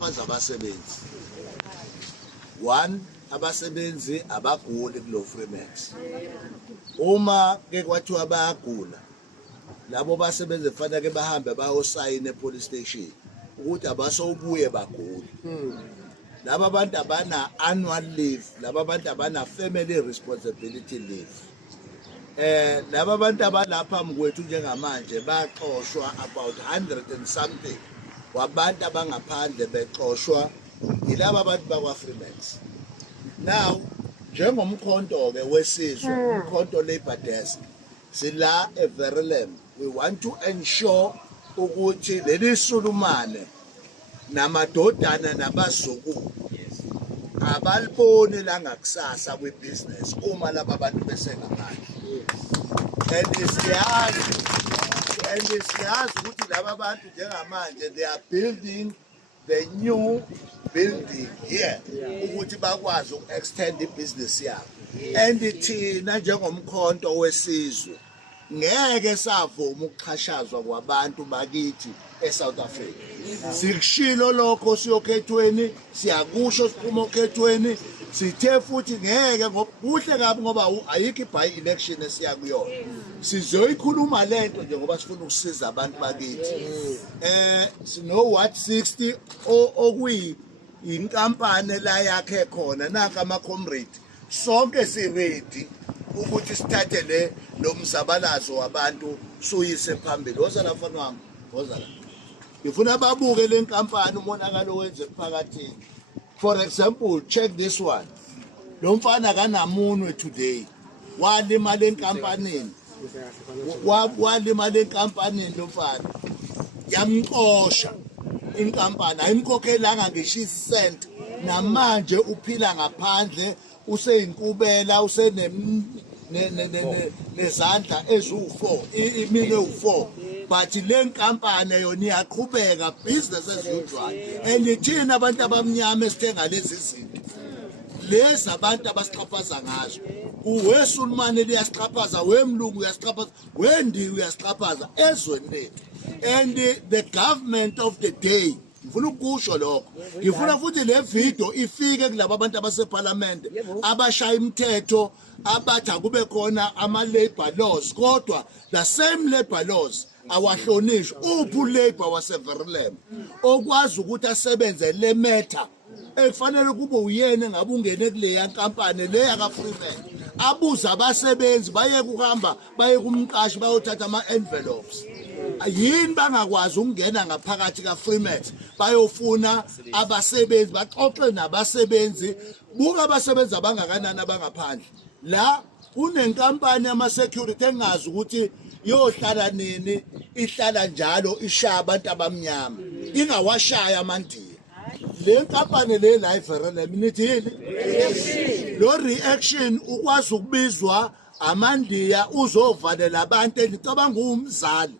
abasebenzi. One, abasebenzi abaguli kulo Freemax. Uma ke kwathiwa bayagula, labo basebenzi kufanele ke bahambe bayosayina epolice station ukuthi abasobuye bagule. Laba abantu abana annual leave, laba abantu abana family responsibility leave. Laba abantu abalapha mkwethu njengamanje baxoshwa about 100 and something wabantu abangaphandle bexoshwa yilaba abantu bakwa Freemax. Now njengomkhonto ke wesizwe, umkhonto Labour Desk sila eVerulam, we want to ensure ukuthi leli sulumane namadodana nabazukulu abaliboni la ngakusasa kwebusiness uma laba bantu besengaphandle. And siyazi ukuthi laba bantu njengamanje they are building the new building here ukuthi bakwazi uku-extend ibusiness yabo. And thina njengomkhonto wesizwe ngeke savuma ukuxhashazwa kwabantu bakithi eSouth Africa. Sikushilo lokho siyokhethweni, siyakusho siphuma okhethweni, sithe futhi ngeke kuhle kabi ngoba ayikho by election esiya kuyona. Sizoyikhuluma lento nje ngoba sifuna ukusiza abantu bakithi. Sino what 60 okuyi inkampani la yakhe khona naka ama comrade sonke si ready ukuthi sithathe lo msabalazo wabantu suyise phambili. Woza la mfana wami, woza la. Ngifuna babuke le nkampani umonakalo wenze phakathi. For example, check this one. Lo mfana kanamunwe today. Walima le nkampanini. Walima le nkampanini lo mfana. Yamqosha inkampani ayimkhokhelanga ngisho isent namanje uphila ngaphandle useyinkubela nezandla ezu4 imile u4 but le nkampani yona iyaqhubeka business as usual. And thina abantu abamnyama esithenga lezi zinto lezi abantu abasiqhaphaza ngazo uwesulumane liyasiqhaphaza, wemlungu uyasiqhaphaza, wendiwe uyasiqhaphaza ezweni lethu. And the government of the day ngifuna ukusho lokho. Ngifuna futhi le video ifike kulabo abantu abaseParliament abashaya imithetho abathi akube khona ama-labor laws, kodwa the same labor laws awahlonishwa. Uphu labor waseVerulam okwazi ukuthi asebenze le matter ekufanele kube uyena engabe ungene kuleya nkampani le yaka-Freemax, abuze abasebenzi baye kuhamba baye kumqashi bayothatha ama-envelopes. Yini bangakwazi ukungena ngaphakathi ka-Freemax bayofuna abasebenzi, baxoxe nabasebenzi, buka abasebenzi abangakanani abangaphandle. La kunenkampani yama-security engazi ukuthi yohlala nini, ihlala njalo ishaya abantu abamnyama ingawashaya amandiya. Le nkampani le la eVerulam nithini lo reaction ukwazi ukubizwa amandiya uzovalela abantu engicabanga umzali